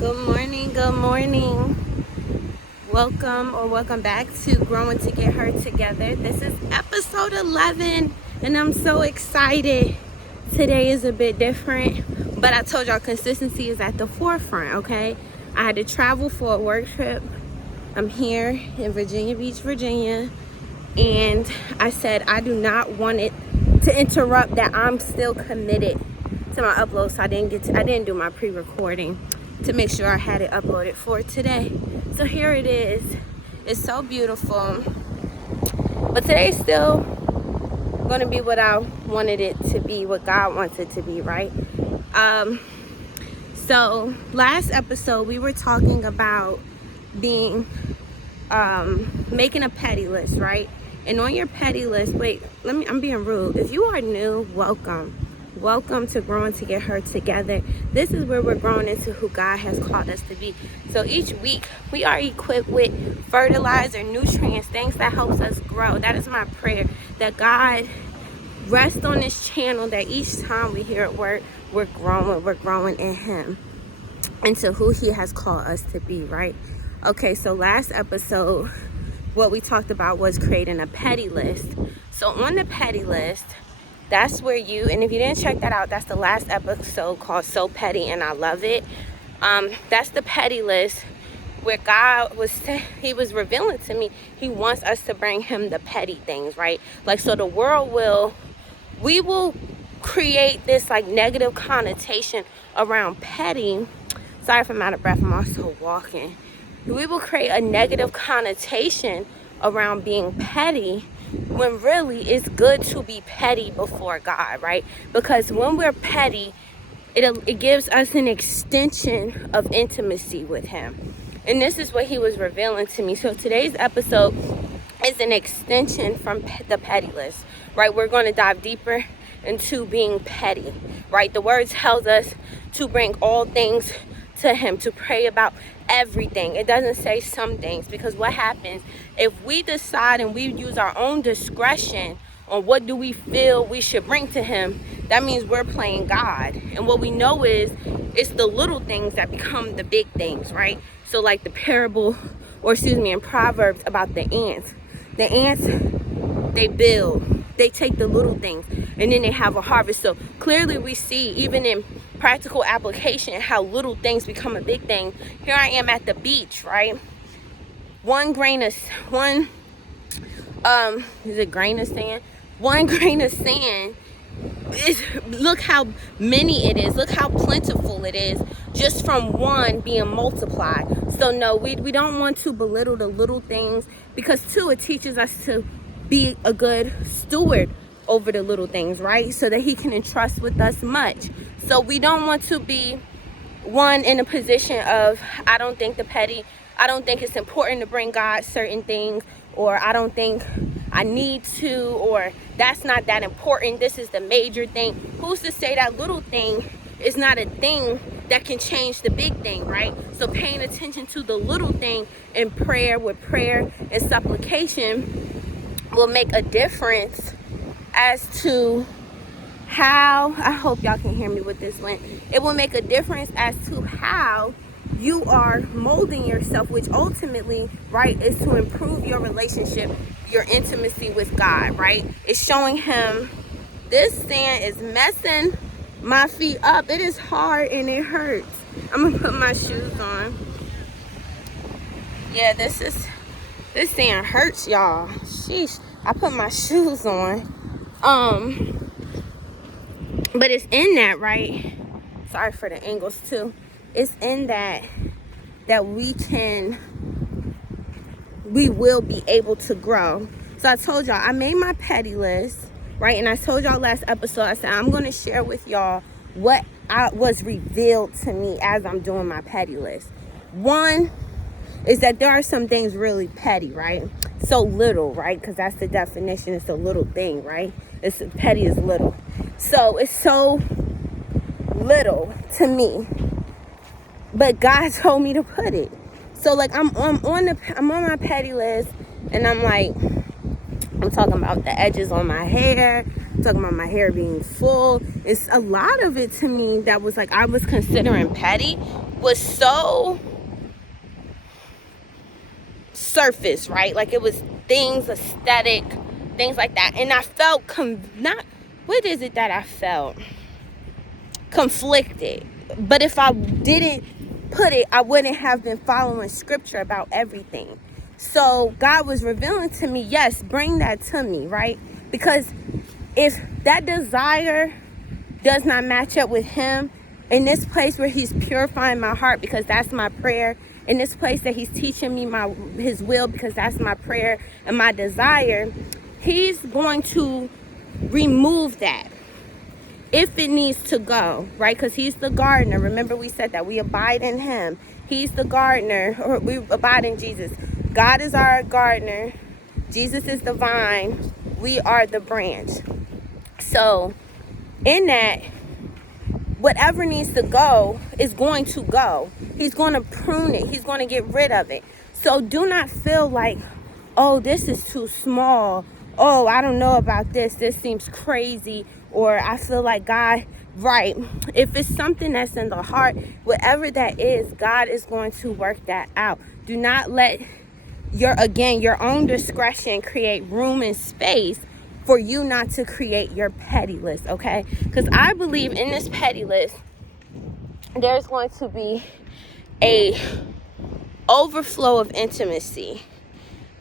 Good morning, good morning. Welcome back to Growing to Get Her Together. This is episode 11 and I'm so excited. Today is a bit different, but I told y'all consistency is at the forefront, okay? I had to travel for a work trip. I'm here in Virginia Beach, Virginia, and I said I do not want it to interrupt that I'm still committed to my upload, so I didn't do my pre-recording to make sure I had it uploaded for today. So here it is. It's so beautiful, but today's still gonna be what I wanted it to be, what God wants it to be, right? So last episode we were talking about being making a petty list, right? And on your petty list, I'm being rude. If you are new, welcome to Growing to Get Her Together. This is where we're growing into who God has called us to be. So each week we are equipped with fertilizer, nutrients, things that helps us grow. That is my prayer, that God rest on this channel, that each time we hear a word, we're growing in Him, into who He has called us to be, right? Okay, so last episode, what we talked about was creating a petty list. So on the petty list, that's where and if you didn't check that out, that's the last episode called So Petty and I Love It. That's the petty list where God He was revealing to me, He wants us to bring Him the petty things, right? Like, so the world we will create this like negative connotation around petty. Sorry if I'm out of breath, I'm also walking. We will create a negative connotation around being petty, when really it's good to be petty before God, right? Because when we're petty, it gives us an extension of intimacy with Him. And this is what He was revealing to me. So today's episode is an extension from the petty list, right? We're going to dive deeper into being petty, right? The word tells us to bring all things to Him, to pray about everything. It doesn't say some things, because what happens if we decide and we use our own discretion on what do we feel we should bring to Him? That means we're playing God. And what we know is it's the little things that become the big things, right? So like the parable, in Proverbs about the ants. The ants, they build, they take the little things, and then they have a harvest. So clearly we see, even in practical application, how little things become a big thing. Here I am at the beach, right? One grain of sand, look how many it is, look how plentiful it is, just from one being multiplied. So no, we don't want to belittle the little things, because too, it teaches us to be a good steward over the little things, right? So that He can entrust with us much. So we don't want to be in a position of, I don't think it's important to bring God certain things, or I don't think I need to, or that's not that important, this is the major thing. Who's to say that little thing is not a thing that can change the big thing, right? So paying attention to the little thing in prayer and supplication will make a difference as to how, I hope y'all can hear me with this one, it will make a difference as to how you are molding yourself, which ultimately, right, is to improve your relationship, your intimacy with God, right? It's showing Him, this sand is messing my feet up. It is hard and it hurts. I'm gonna put my shoes on. Yeah, this sand hurts, y'all. Sheesh. I put my shoes on. But it's in that, right? Sorry for the angles too. It's in that we will be able to grow. So I told y'all, I made my petty list, right? And I told y'all last episode, I said, I'm going to share with y'all what was revealed to me as I'm doing my petty list. One is that there are some things really petty, right? So little, right? Because that's the definition. It's a little thing, right? It's petty is little. So it's so little to me, but God told me to put it. So like I'm on my petty list, and I'm talking about the edges on my hair. I'm talking about my hair being full. it's a lot of it to me that was like I was considering petty was so surface, right? Like it was things, aesthetic, things like that. And I felt what is it that I felt? Conflicted. But if I didn't put it, I wouldn't have been following scripture about everything. So God was revealing to me, yes, bring that to me, right? Because if that desire does not match up with him, in this place where he's purifying my heart, because that's my prayer, in this place that he's teaching me his will, because that's my prayer and my desire, he's going to remove that if it needs to go, right? Because he's the gardener. Remember we said that we abide in him. He's the gardener, or we abide in Jesus. God is our gardener. Jesus is the vine. We are the branch. So in that, whatever needs to go is going to go. He's going to prune it. He's going to get rid of it. So do not feel like, oh, this is too small. Oh, I don't know about this. This seems crazy. Or I feel like God, right. If it's something that's in the heart, whatever that is, God is going to work that out. Do not let your own discretion create room and space for you not to create your petty list, okay? Because I believe in this petty list, there's going to be a overflow of intimacy.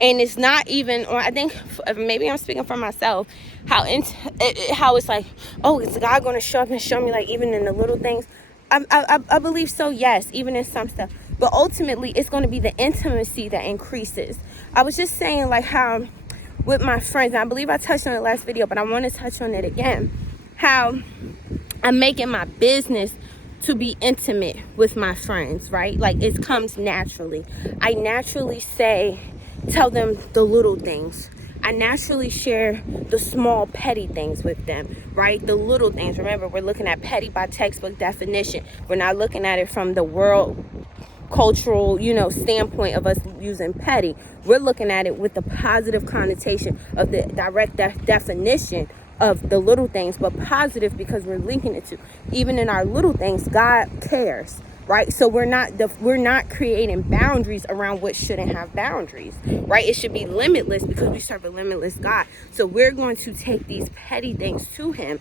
And it's not even, or I think maybe I'm speaking for myself, how it's like, oh, is God going to show up and show me, like, even in the little things? I believe so, yes, even in some stuff. But ultimately, it's going to be the intimacy that increases. I was just saying, like, how with my friends, and I believe I touched on it last video, but I want to touch on it again, how I'm making my business to be intimate with my friends, right? Like, it comes naturally. I naturally tell them the little things. I naturally share the small petty things with them, right? The little things. Remember, we're looking at petty by textbook definition. We're not looking at it from the world cultural, standpoint of us using petty. We're looking at it with the positive connotation of the direct definition of the little things, but positive because we're linking it to, even in our little things, God cares. Right? So we're not creating boundaries around what shouldn't have boundaries, right? It should be limitless because we serve a limitless God. So we're going to take these petty things to him.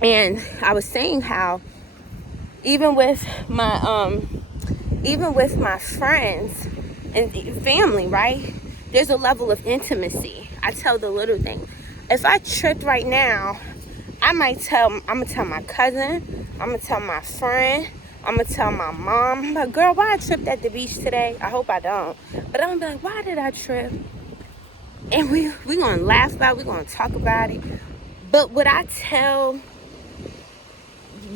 And I was saying how even with my friends and family, right? There's a level of intimacy. I tell the little things. If I tripped right now, I'm gonna tell my cousin, I'm gonna tell my friend, I'm going to tell my mom, but girl, why I tripped at the beach today? I hope I don't. But I'm going to be like, why did I trip? And we going to laugh about it. We're going to talk about it. But would I tell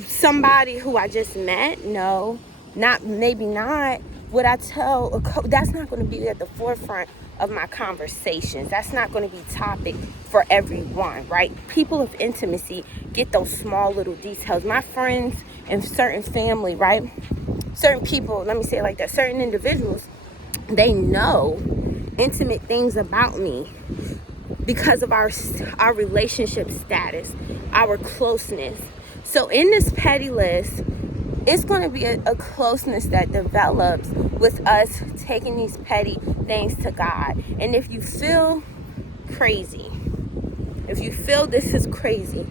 somebody who I just met? No, maybe not. Would I tell that's not going to be at the forefront of my conversations. That's not going to be topic for everyone, right? People of intimacy get those small little details. My friends and certain family, right? Certain people, let me say it like that, certain individuals, they know intimate things about me because of our relationship status, our closeness. So in this petty list, it's going to be a closeness that develops with us taking these petty things to God. And if you feel crazy, if you feel this is crazy,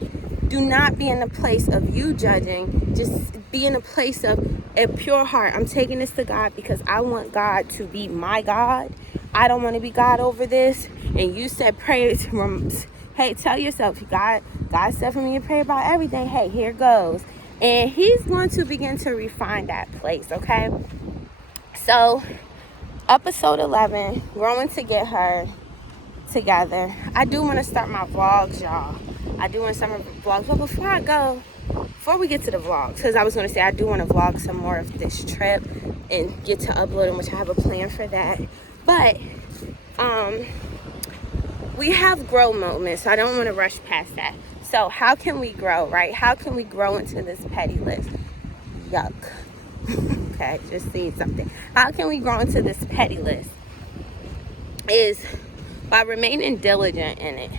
do not be in a place of you judging. Just be in a place of a pure heart. I'm taking this to God because I want God to be my God. I don't want to be God over this. And you said pray. Hey, tell yourself, God said for me to pray about everything. Hey, here goes. And he's going to begin to refine that place, okay? So, episode 11, growing to get her together. I do want to start my vlogs, y'all. I do want to start my vlogs. But before we get to the vlogs, because I was going to say I do want to vlog some more of this trip and get to upload them, which I have a plan for that. But, we have grow moments, so I don't want to rush past that. So how can we grow, right? How can we grow into this petty list? Yuck. Okay, just seeing something. How can we grow into this petty list? Is by remaining diligent in it.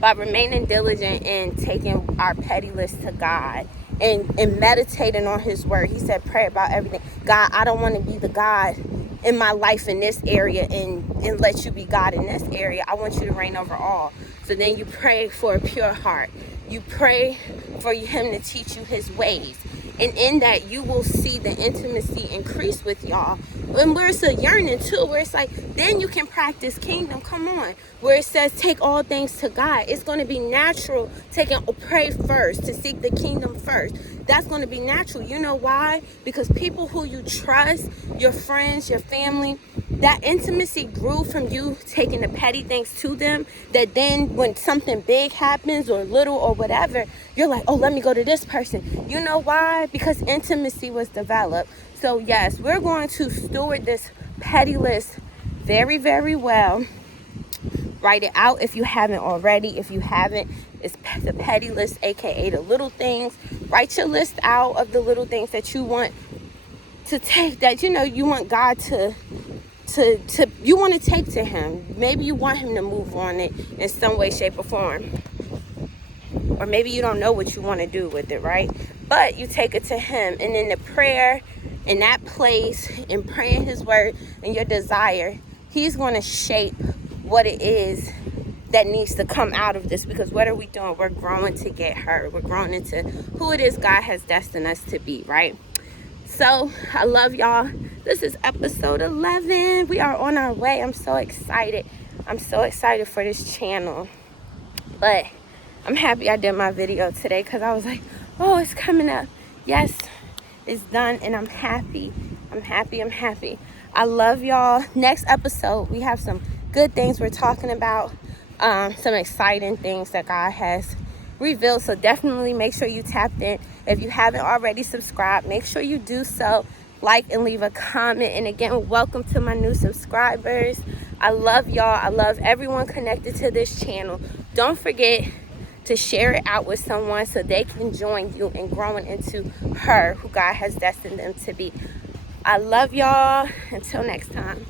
by remaining diligent in taking our petty list to God and meditating on his word. He said, pray about everything. God, I don't want to be the God in my life in this area and let you be God in this area. I want you to reign over all. So then you pray for a pure heart. You pray for him to teach you his ways. And in that, you will see the intimacy increase with y'all. And where it's a yearning too, where it's like, then you can practice kingdom. Come on. Where it says, take all things to God. It's going to be natural pray first, to seek the kingdom first. That's going to be natural. You know why? Because people who you trust, your friends, your family, that intimacy grew from you taking the petty things to them, that then when something big happens or little or whatever, you're like, oh, let me go to this person. You know why? Because intimacy was developed. So yes, we're going to steward this petty list very, very well. Write it out if you haven't already. If you haven't, it's the petty list, aka the little things. Write your list out of the little things that you want to take, that you want God to you want to take to him. Maybe you want him to move on it in some way, shape, or form. Or maybe you don't know what you want to do with it, right? But you take it to him. And in the prayer, in that place, in praying his word and your desire, he's going to shape what it is that needs to come out of this. Because what are we doing? We're growing to get her. We're growing into who it is God has destined us to be, right? So I love y'all. This is episode 11. We are on our way. I'm so excited. I'm so excited for this channel. But I'm happy I did my video today, because I was like, oh, it's coming up. Yes, it's done, and I'm happy. I'm happy. I love y'all. Next episode, we have some good things we're talking about, some exciting things that God has revealed. So definitely make sure you tapped in. If you haven't already subscribed, make sure you do so. Like and leave a comment. And again, welcome to my new subscribers. I love y'all. I love everyone connected to this channel. Don't forget to share it out with someone so they can join you in growing into her who God has destined them to be. I love y'all. Until next time.